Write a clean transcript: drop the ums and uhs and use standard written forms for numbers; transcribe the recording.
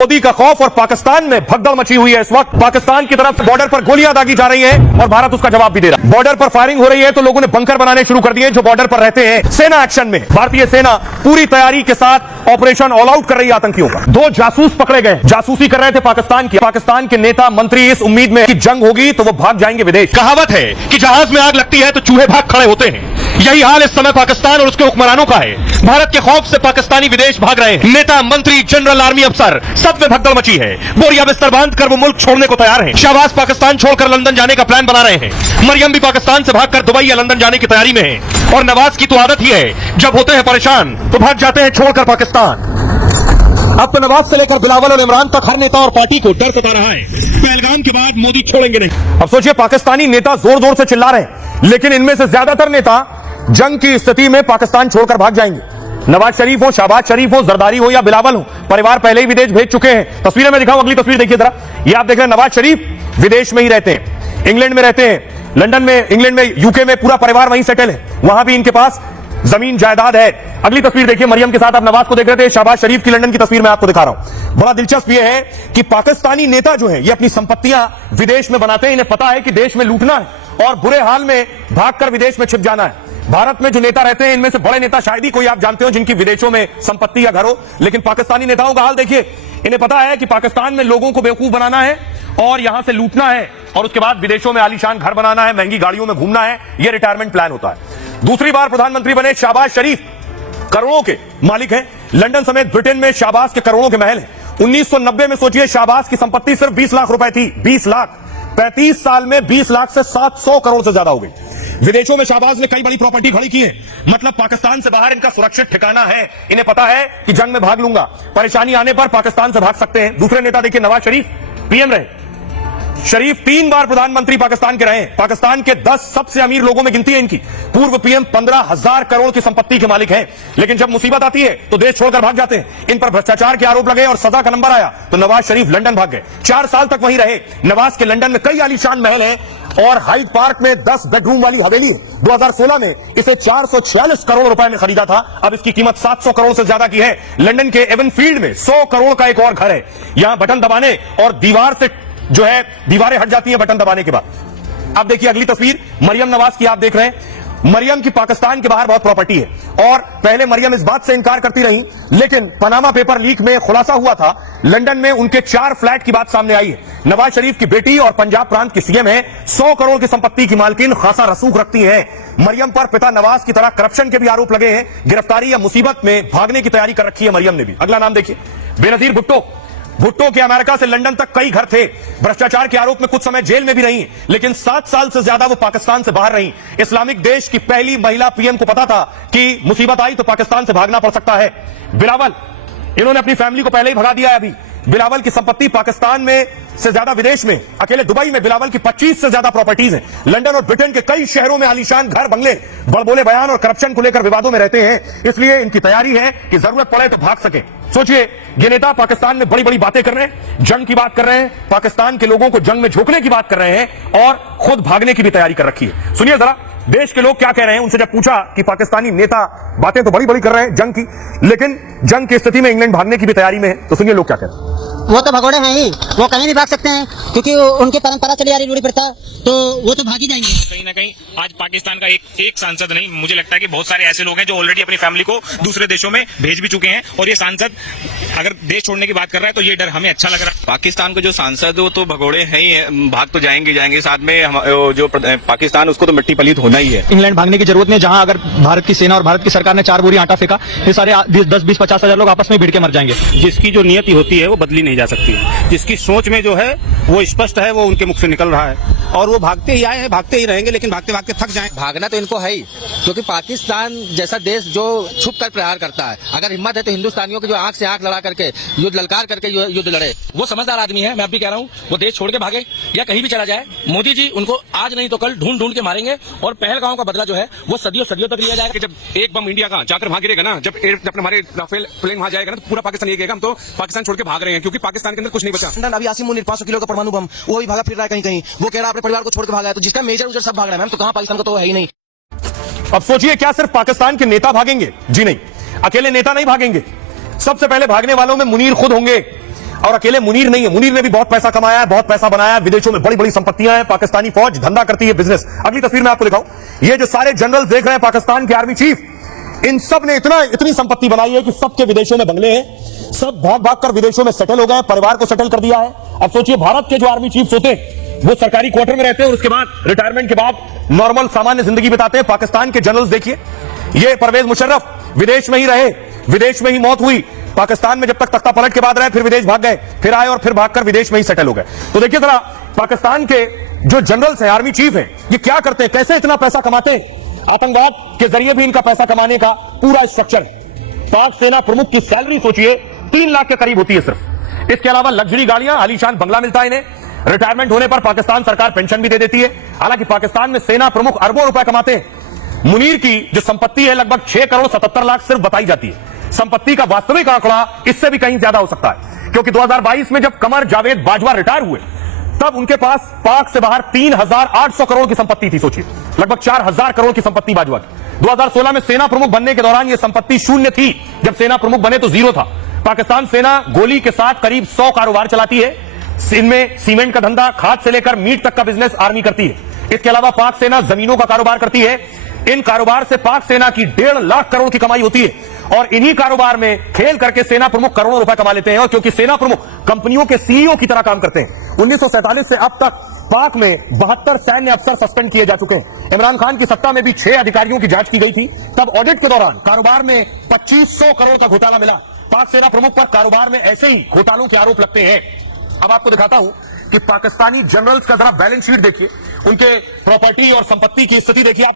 मोदी का खौफ और पाकिस्तान में भगदड़ मची हुई है। इस वक्त पाकिस्तान की तरफ से बॉर्डर पर गोलियां दागी जा रही हैं और भारत उसका जवाब भी दे रहा है। बॉर्डर पर फायरिंग हो रही है तो लोगों ने बंकर बनाने शुरू कर दिए जो बॉर्डर पर रहते हैं। सेना एक्शन में, भारतीय सेना पूरी तैयारी के साथ ऑपरेशन ऑल आउट कर रही है आतंकियों का। 2 जासूस पकड़े गए, जासूसी कर रहे थे पाकिस्तान की। पाकिस्तान के नेता मंत्री इस उम्मीद में कि जंग होगी तो वो भाग जाएंगे विदेश। कहावत है कि जहाज में आग लगती है तो चूहे भाग खड़े होते हैं। यही हाल इस समय पाकिस्तान और उसके हुक्मरानों का है। भारत के खौफ से पाकिस्तानी विदेश भाग रहे हैं। नेता, मंत्री, जनरल, आर्मी अफसर सब में भगदड़ मची है। बोरिया बिस्तर बांधकर वो मुल्क छोड़ने को तैयार हैं। शहबाज पाकिस्तान छोड़कर लंदन जाने का प्लान बना रहे हैं। मरियम भी पाकिस्तान से भागकर दुबई या लंदन जाने की तैयारी में है। और नवाज की तो आदत ही है, जब होते हैं परेशान तो भाग जाते हैं छोड़कर पाकिस्तान। अब तो नवाज से लेकर बिलावल और इमरान तक हर नेता और पार्टी को डर सता रहा है, पहलगाम के बाद मोदी छोड़ेंगे नहीं। अब सोचिए, पाकिस्तानी नेता जोर जोर से चिल्ला रहे हैं, लेकिन इनमें से ज्यादातर नेता जंग की स्थिति में पाकिस्तान छोड़कर भाग जाएंगे। नवाज शरीफ हो, शहबाज शरीफ हो, जरदारी हो या बिलावल हो, परिवार पहले ही विदेश भेज चुके हैं। तस्वीरें मैं दिखाऊं, अगली तस्वीर देखिए जरा। ये आप देख रहे हैं, नवाज शरीफ विदेश में ही रहते हैं, इंग्लैंड में रहते हैं, लंदन में, इंग्लैंड में, यूके में, पूरा परिवार वहीं सेटल है। वहां भी इनके पास जमीन जायदाद है। अगली तस्वीर देखिए, मरियम के साथ आप नवाज को देख रहे थे। शहबाज शरीफ की लंदन की तस्वीर मैं आपको दिखा रहा हूं। बड़ा दिलचस्प यह है कि पाकिस्तानी नेता जो है ये अपनी संपत्तियां विदेश में बनाते हैं। इन्हें पता है कि देश में लूटना है और बुरे हाल में भागकर विदेश में छिप जाना है। भारत में जो नेता रहते हैं, इनमें से बड़े नेता शायद ही कोई आप जानते हो जिनकी विदेशों में संपत्ति या घर हो, लेकिन पाकिस्तानी नेताओं का हाल देखिए। इन्हें पता है कि पाकिस्तान में लोगों को बेवकूफ बनाना है और यहां से लूटना है और उसके बाद विदेशों में आलीशान घर बनाना है, महंगी गाड़ियों में घूमना है। यह रिटायरमेंट प्लान होता है। दूसरी बार प्रधानमंत्री बने शहबाज शरीफ, करोड़ों के मालिक हैं। लंदन समेत ब्रिटेन में शहबाज के करोड़ों के महल हैं। 1990 में सोचिए, शहबाज की संपत्ति सिर्फ 20 लाख रुपए थी। 20 लाख 35 साल में 20 लाख से 700 करोड़ से ज्यादा हो गई। विदेशों में शहबाज ने कई बड़ी प्रॉपर्टी खड़ी की है। मतलब पाकिस्तान से बाहर इनका सुरक्षित ठिकाना है। इन्हें पता है कि जंग में भाग लूंगा, परेशानी आने पर पाकिस्तान से भाग सकते हैं। दूसरे नेता देखिए, नवाज शरीफ पीएम रहे। शरीफ 3 बार प्रधानमंत्री पाकिस्तान के रहे। पाकिस्तान के 10 सबसे अमीर लोगों में गिनती है इनकी। पूर्व पीएम 15,000 करोड़ की संपत्ति के मालिक हैं, लेकिन जब मुसीबत आती है तो देश छोड़कर भाग जाते हैं। इन पर भ्रष्टाचार के आरोप लगे और सजा का नंबर आया तो नवाज शरीफ लंदन भाग गए। 4 साल तक वहीं रहे। नवाज के लंदन में कई आलीशान महल हैं और हाइड पार्क में 10 बेडरूम वाली हवेली है। 2016 में इसे 446 करोड़ रुपए में खरीदा था। अब इसकी कीमत 700 करोड़ से ज्यादा की है। लंदन के एवन फील्ड में 100 करोड़ का एक और घर है। यहां बटन दबाने और दीवार से जो है दीवारें हट जाती हैं बटन दबाने के बाद। अब देखिए अगली तस्वीर, मरियम नवाज की आप देख रहे हैं। मरियम की पाकिस्तान के बाहर बहुत प्रॉपर्टी है और पहले मरियम इस बात से इनकार करती रही, लेकिन पनामा पेपर लीक में खुलासा हुआ था। लंदन में उनके 4 फ्लैट की बात सामने आई है। नवाज शरीफ की बेटी और पंजाब प्रांत की सीएम है। 100 करोड़ की संपत्ति की मालकिन खासा रसूख रखती है। मरियम पर पिता नवाज की तरह करप्शन के भी आरोप लगे हैं। गिरफ्तारी या मुसीबत में भागने की तैयारी कर रखी है मरियम ने भी। अगला नाम देखिए, बेनजीर भुट्टो। भुट्टो के अमेरिका से लंदन तक कई घर थे। भ्रष्टाचार के आरोप में कुछ समय जेल में भी रही, लेकिन 7 साल से ज्यादा वो पाकिस्तान से बाहर रही। इस्लामिक देश की पहली महिला पीएम को पता था कि मुसीबत आई तो पाकिस्तान से भागना पड़ सकता है। बिलावल, इन्होंने अपनी फैमिली को पहले ही भगा दिया है। अभी बिलावल की संपत्ति पाकिस्तान में से ज्यादा विदेश में, अकेले दुबई में बिलावल की 25 से ज्यादा प्रॉपर्टीज हैं। लंदन और ब्रिटेन के कई शहरों में आलीशान घर बंगले, बड़बोले बयान और करप्शन को लेकर विवादों में रहते हैं। इसलिए इनकी तैयारी है कि जरूरत पड़े तो भाग सके। सोचिए, ये नेता पाकिस्तान में बड़ी बड़ी बातें कर रहे हैं, जंग की बात कर रहे हैं, पाकिस्तान के लोगों को जंग में झोंकने की बात कर रहे हैं और खुद भागने की भी तैयारी कर रखी है। सुनिए जरा देश के लोग क्या कह रहे हैं। उनसे जब पूछा कि पाकिस्तानी नेता बातें तो बड़ी बड़ी कर रहे हैं जंग की, लेकिन जंग की स्थिति में इंग्लैंड भागने की भी तैयारी में है, तो सुनिए लोग क्या कह रहे हैं। वो तो भगोड़े हैं ही, वो कहीं भी भाग सकते हैं क्योंकि उनकी परंपरा चली आ रही रूढ़ी प्रथा, तो वो तो भाग ही जाएंगे। कहीं ना कहीं आज पाकिस्तान का एक सांसद नहीं, मुझे लगता है कि बहुत सारे ऐसे लोग हैं जो ऑलरेडी अपनी फैमिली को दूसरे देशों में भेज भी चुके हैं। और ये सांसद अगर देश छोड़ने की बात कर रहा है तो ये डर हमें अच्छा लग रहा है। पाकिस्तान के जो सांसद वो तो भगोड़े हैं ही, भाग तो जाएंगे। साथ में जो पाकिस्तान उसको तो मिट्टी पलीत होना ही है। इंग्लैंड भागने की जरूरत नहीं, जहां अगर भारत की सेना और भारत की सरकार ने 4 बोरी आटा फेंका, ये सारे 10-20-50 हजार लोग आपस में भिड़ के मर जाएंगे। जिसकी जो नियति होती है वो बदली नहीं जा सकती। जिसकी सोच में जो है वो स्पष्ट है, वो उनके मुख से निकल रहा है और वो भागते ही आए हैं, भागते ही रहेंगे, लेकिन भागते भागते थक जाएं। भागना तो इनको है ही, क्योंकि पाकिस्तान जैसा देश जो छुप कर प्रहार करता है, अगर हिम्मत है तो हिंदुस्तानियों की जो आंख से आंख लड़ा करके युद्ध ललकार करके युद्ध लड़े। वो समझदार आदमी है, मैं अब भी कह रहा हूँ, वो देश छोड़ के भागे या कहीं भी चला जाए, मोदी जी उनको आज नहीं तो कल ढूंढ के मारेंगे और पहलगांव का बदला जो है वो सदियों तक लिया जाएगा। जब एक बम इंडिया का जाकर वहां गिरेगा ना, जब हमारे राफेल प्लेन वहां जाएगा ना, तो पूरा पाकिस्तान ये कहेगा हम तो पाकिस्तान छोड़ के भाग रहे हैं, क्योंकि पाकिस्तान के अंदर कुछ नहीं बचा। अभी आसिम मुनीर 500 किलो का परमाणु बम वो भी भागा फिर रहा है कहीं। वो कह रहा है अपने परिवार को छोड़ के भागा है, तो जिसका मेजर उजर सब भाग रहा है मैम, तो कहां पाकिस्तान को तो है ही नहीं। अब सोचिए, क्या सिर्फ पाकिस्तान के नेता भागेंगे? जी नहीं, अकेले नेता नहीं भागेंगे। सबसे पहले भागने वालों में मुनीर खुद होंगे। और अकेले मुनीर नहीं है, मुनीर ने भी बहुत पैसा कमाया है, बहुत पैसा बनाया है, विदेशों में बड़ी बड़ी संपत्तियां हैं, पाकिस्तानी फौज धंधा करती है, बिजनेस। अगली तस्वीर में आपको दिखाऊं, ये जो सारे जनरल देख रहे हैं पाकिस्तान के आर्मी चीफ, इन सब ने इतनी संपत्ति बनाई है कि सबके विदेशों में बंगले हैं, सब भाग भाग कर विदेशों में सेटल हो गए, परिवार को सेटल कर दिया है। अब सोचिए भारत के जो आर्मी चीफ होते हैं वो सरकारी क्वार्टर में रहते हैं और उसके बाद रिटायरमेंट के बाद नॉर्मल सामान्य जिंदगी बिताते हैं। पाकिस्तान के जनरल्स देखिए, ये परवेज मुशर्रफ विदेश में ही रहे, विदेश में ही मौत हुई, पाकिस्तान में जब तक तख्ता पलट के बाद रहे, फिर विदेश भाग गए, फिर आए और फिर भागकर विदेश में ही सेटल हो गए। तो देखिए जरा पाकिस्तान के जो जनरल्स हैं, आर्मी चीफ हैं, ये क्या करते हैं, कैसे इतना पैसा कमाते हैं। आतंकवाद के जरिए भी इनका पैसा कमाने का पूरा स्ट्रक्चर। पाक सेना प्रमुख की सैलरी सोचिए 3 लाख के करीब होती है सिर्फ। इसके अलावा लग्जरी गाड़ियां, आलीशान बंगला मिलता है इन्हें, रिटायरमेंट होने पर पाकिस्तान सरकार पेंशन भी दे देती है। हालांकि पाकिस्तान में सेना प्रमुख अरबों रुपए कमाते हैं। मुनीर की जो संपत्ति है लगभग 6 करोड़ 77 लाख सिर्फ बताई जाती है। संपत्ति का वास्तविक आंकड़ा इससे भी कहीं ज्यादा हो सकता है, क्योंकि 2022 में जब कमर जावेद बाजवा रिटायर हुए तब उनके पास पाक से बाहर 3800 करोड़ की संपत्ति थी। सोचिए लगभग 4000 करोड़ की संपत्ति बाजवा की। 2016 में सेना प्रमुख बनने के दौरान यह संपत्ति शून्य थी। जब सेना प्रमुख बने तो जीरो था। पाकिस्तान सेना गोली के साथ करीब 100 कारोबार चलाती है। इनमें सीमेंट का धंधा, खाद से लेकर मीट तक का बिजनेस आर्मी करती है। इसके अलावा पाक सेना जमीनों का कारोबार करती है। इन कारोबार से पाक सेना की 1.5 लाख करोड़ की कमाई होती है और इन्हीं कारोबार में खेल करके सेना प्रमुख करोड़ों रुपए कमा लेते हैं। और क्योंकि सेना प्रमुख कंपनियों के सीईओ की तरह काम करते हैं, 1947 से अब तक पाक में 72 सैन्य अफसर सस्पेंड किए जा चुके हैं। इमरान खान की सत्ता में भी 6 अधिकारियों की जांच की गई थी। तब ऑडिट के दौरान कारोबार में 2500 करोड़ का घोटाला मिला। पाक सेना प्रमुख पर कारोबार में ऐसे ही घोटालों के आरोप लगते हैं। अब आपको दिखाता हूं कि पाकिस्तानी जनरल्स का जरा बैलेंस शीट देखिए, उनके प्रॉपर्टी और संपत्ति की स्थिति देखिए आप।